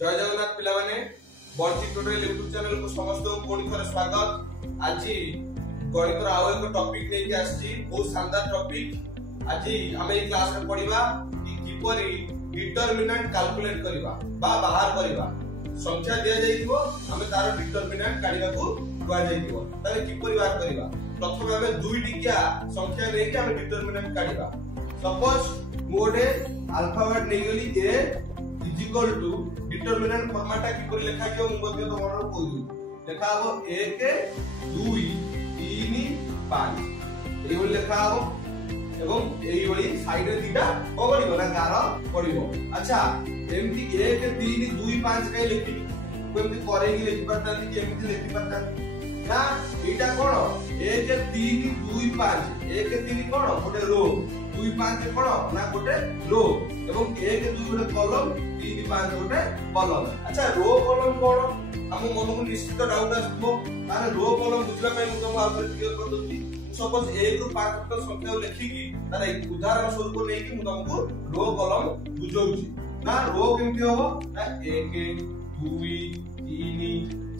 जय जगन्नाथ पिला माने बंटी ट्यूटोरियल यूट्यूब चैनल को समस्त कोणी थरे स्वागत। आज गणित आउ एक टॉपिक लेके आछि, बहुत शानदार टॉपिक। आज हम ए क्लास में पढिबा कि किपरि डिटरमिनेंट कैलकुलेट करबा बा बाहर करबा। संख्या दिया जाइबो, हम तार डिटरमिनेंट काढिबा को दुआ जाइबो, तले किपरि बाहर करबा। प्रथम हम दुई टिकिया संख्या लेके हम डिटरमिनेंट काढिबा। सपोज मोडे अल्फाबेट नै गली a is equal to determinant format किपरि लेखा कियो मध्य तो मरण को लेखा हो 1 2 3 5 एई बोल लेखा हो एवं एई बोली साइड रे दीटा को पड़िबो ना गार पड़िबो। अच्छा एमती 1 3 2 5 कई लिखि कोमती करे कि लिखि परता कि एमती लिखि परता ना। एटा कोन 1 3 2 5 1 3 कोन गोटे रो 2 5 कोन ना गोटे रो एवं 1 2 गोटे कॉलम 3 5 गोटे कॉलम। अच्छा रो कॉलम कोन हम मन को निश्चित डाउट आसबो, तारे रो कॉलम बुझला पय मु तुम आउट क्लियर कर दोती। सपोज 1 रु 5 तक संख्या लिखि की तारे उदाहरण स्वरूप नै कि मु तुमको रो कॉलम बुझौची ना। रो केमती होबो ना 1 2 3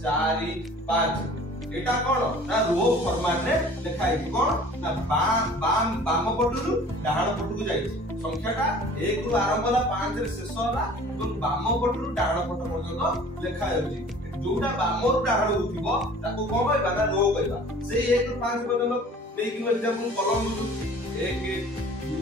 4 5 एटा कोन ना रो फॉर्मेट रे लिखाई कोन ना बाम पटु डाहाण पटु जाई संख्याटा 1 रु आरंभ होला 5 रे शेष होला এবং बाम पटु डाहाण पट पर्यंत लिखा जाउची। जोटा बाम रु डाहाण होतिबो ताको कोन कहबा ना रो कहबा। से 1 रु 5 पर्यंत लेकिन एग्जांपल कॉलम 1 2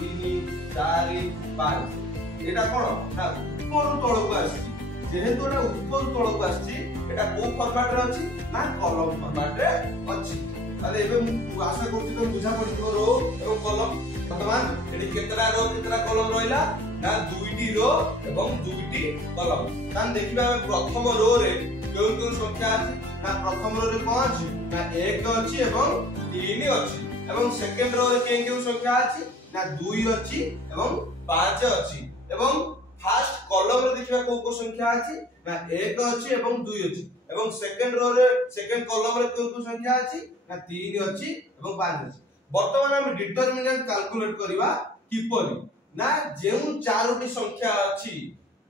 3 4 5 एटा कोन ना ऊपर तळको आसी। जेहेतु एटा ऊपर तळको आसी एटा को फॉर्मेट रे अछि ना कॉलम फॉर्मेट रे अछि। ताले एबे मु आशा करछि तो बुझा पड़ितो रो एवं कॉलम। वर्तमान एडी केतरा रो केतरा कॉलम रहिला ना दुईटी रो एवं दुईटी कॉलम। तान देखिबा प्रथम रो रे कोन संख्या अछि ना प्रथम रो रे कोन अछि ना 1 अछि एवं 3 अछि एवं सेकंड रो रे केन संख्या अछि ना 2 अछि एवं 5 अछि एवं फर्स्ट कॉलम रे देखिबा को संख्या अछि ना 1 अछि एवं 2 अछि एवं सेकंड रो रे सेकंड कॉलम रे को संख्या अछि ना 3 अछि एवं 5 अछि। वर्तमान हम डिटरमिनेंट कैलकुलेट करबा किपरि ना जेउ चारोटी संख्या अछि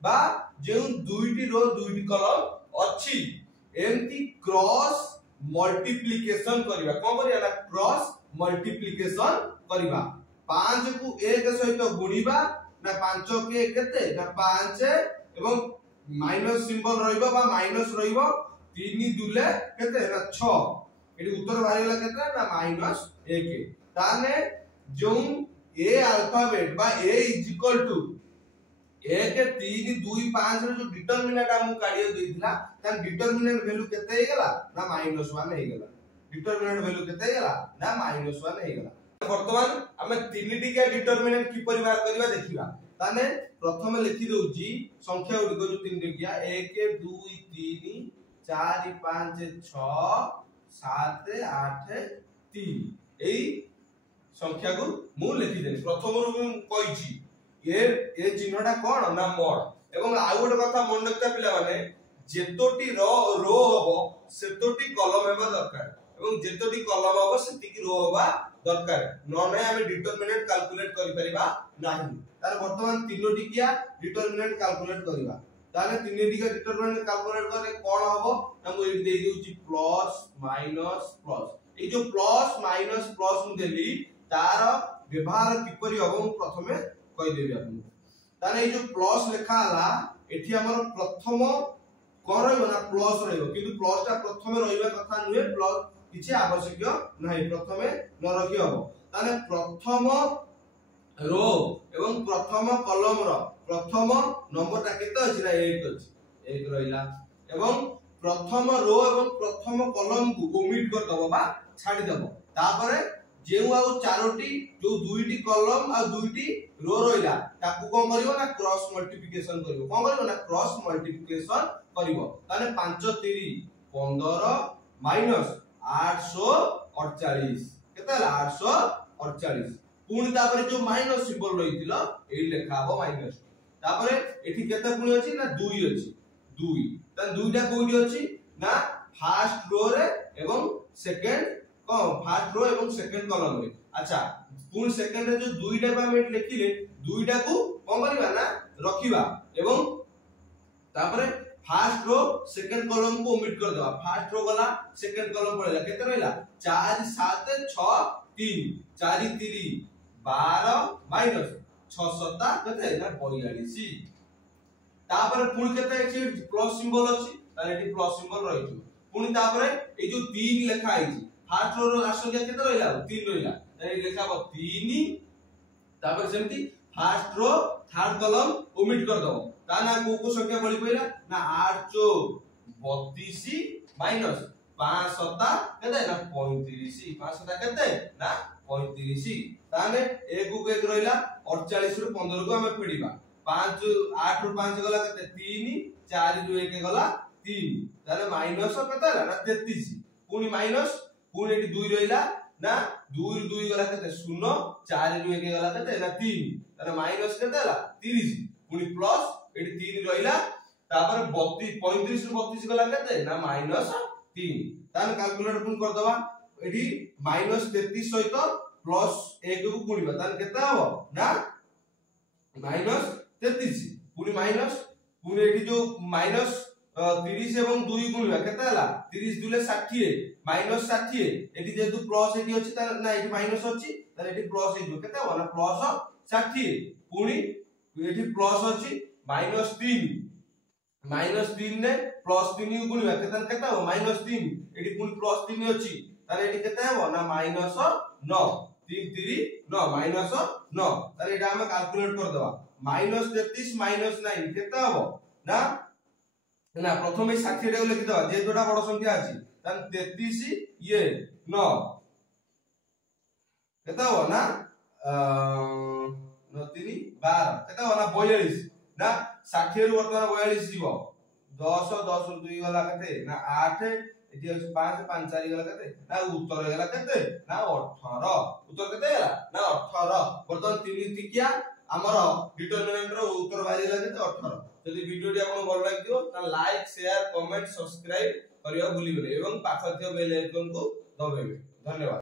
बा जेउ दुईटी रो दुईटी कॉलम अछि एमती क्रॉस मल्टीप्लिकेशन करबा। कोन करिया ना क्रॉस मल्टीप्लिकेशन करबा। 5 को 1 सहित गुणीबा ना 5 के केते ना 5 एवं माइनस सिंबल रहइबो बा माइनस रहइबो 3 दुले केते ना 6 एडी उत्तर बाहिला केते ना -1। ताने जो ए अल्फाबेट बा a इज इक्वल टू 1 3 2 5 रे जो डिटरमिनेंट हम काढियो देथिला ता डिटरमिनेंट वैल्यू केते हे गेला ना -1 हे गेला। डिटरमिनेंट वैल्यू केते हे गेला ना -1 हे गेला। वर्तमान हम तीनटी के डिटरमिनेंट की परिवार करबा देखिबा। ताने प्रथम लिखि दोउची संख्या उडी जो तीनटी किया 1 2 3 4 5 6 7 8 3 एई संख्या को मु लिखि देनी। प्रथम रु कहिची ए चिन्हटा कोन ना मोड एवं आ गोटे कथा मन रखता पिला माने जेतोटी रो हबो सेतोटी कॉलम हेबा दरकार एवं जेतोटी कॉलम हबो सेतिकी रो होबा दरकार न नै हम डिटरमिनेंट कैलकुलेट करि परिबा नाही। तार वर्तमान तीनोटी किया डिटरमिनेंट कैलकुलेट करिबा। ताले तीनोटी का डिटरमिनेंट कैलकुलेट करे कोन हबो ना मु एडी देई दोची प्लस माइनस प्लस। ए जो प्लस माइनस प्लस मु देली तार व्यवहार किपरि हबो प्रथमे कहि देबी आपन। ताने ए जो प्लस लिखा हला एठी हमर प्रथम कोन रहइबो ना प्लस रहइबो, किंतु प्लस ता प्रथमे रहिबा कथा नुहे, प्लस किछि आवश्यक नाही, प्रथमे न रखि हबो। ताने प्रथम रो एवं प्रथम कॉलम रो प्रथम नंबर ता केते अछि ना 1 अछि 1 रहिला एवं प्रथम रो एवं प्रथम कॉलम को ओमिट कर दबो बा छाडी दबो। तापरे जेउ आउ चारोटी जो दुईटी कॉलम आ दुईटी रो रहिला ताकू कोन करिवो ना क्रॉस मल्टीप्लिकेशन करिवो। कोन करिवो ना क्रॉस मल्टीप्लिकेशन करिवो। ताने 5 3 15 माइनस 848 केते हला 848 पुनी तापरे जो माइनस सिंबल रहितिलो एई लेखा हबो माइनस। तापरे एठी केते पुनी अछि ना 2 अछि 2 त दुईटा कोइडी अछि ना फर्स्ट रो रे एवं सेकंड फर्स्ट रो एवं सेकंड कॉलम रे। अच्छा पुन सेकंड रे जो दुईटा बा हम लिखिले दुईटा को कोन करिबा ना रखिबा एवं तापर फर्स्ट रो सेकंड कॉलम को ओमिट कर देबा फर्स्ट रो गला सेकंड कॉलम पड़ेला केते रहला 4 7 6 3 4 3 12 माइनस 6 7 केते ना 42 तापर पुणी केते अछि प्लस सिंबल अछि ताले एटी प्लस सिंबल रहितो पुणी तापर ए जो 3 लेखा आइछि फर्स्ट रो लास्ट रो केते रहला 3 रहला ताले लेखाबो 3 तापर सेमती first row third column omit कर दो ता ना को संख्या बळी पइला ना 8 4 32 माइनस 5 7 केते ना 35 5 7 केते ना 35 ताने 1 को 1 रहला 48 रु 15 को हमें फेडीबा 5 8 रु 5 गला केते 3 4 रु 1 गला 3 ताले माइनस केते ना 33 पुनी माइनस पुनी एटी 2 रहला ना 2 रु 2 गला केते 0 4 रु 1 गला केते ना 3 ताले माइनस केते ला 30 पुनी प्लस एटी 3 रहला तापर 32 35 रु 32 गला केते ना माइनस 3 ताने कैलकुलेटर पुन कर दबा एटी माइनस 33 सहित प्लस 1 को गुणिबा ताने केते हबो ना माइनस 33 पुनी माइनस पुनी एटी जो माइनस 30 एवं 2 गुणिबा केते हला 30 Dhule 60 minus 60 eighty जेतु plus eighty अछि ता ना एटी माइनस अछि ताने एटी प्लस हे जो केते हबो ना प्लस 60 पुनी एटी प्लस अछि -3 ने प्लस 3 को गुणिबा केते हो -3 एटी पुनी प्लस 3 अछि ताले एटी केते हो ना -9 3 3 9 -9 ताले एटा हम कैलकुलेट कर देबा -33 -9 केते हो ना ना प्रथम ए 60 टा लिखि देबा जे जोटा बड़ संख्या अछि ताले 33 ये 9 केते हो ना 9 3 12 केते हो ना 42 ना 60 रु वर्तमान 42 जीवो 10 10 रु 2 गला केते ना 8 एटी अछि 5 5 4 गला केते ना उत्तर गला केते ना 18 उत्तर केते गला ना 18 वर्तमान 3 तिकिया हमर डिटरमिनेंट रो उत्तर बाहरी गला केते 18 जदि वीडियो टी आपन भल लागियो ता लाइक शेयर कमेंट सब्सक्राइब करियो भूलिबे एवं पाखर थियो बेल आइकन को दबाइबे धन्यवाद।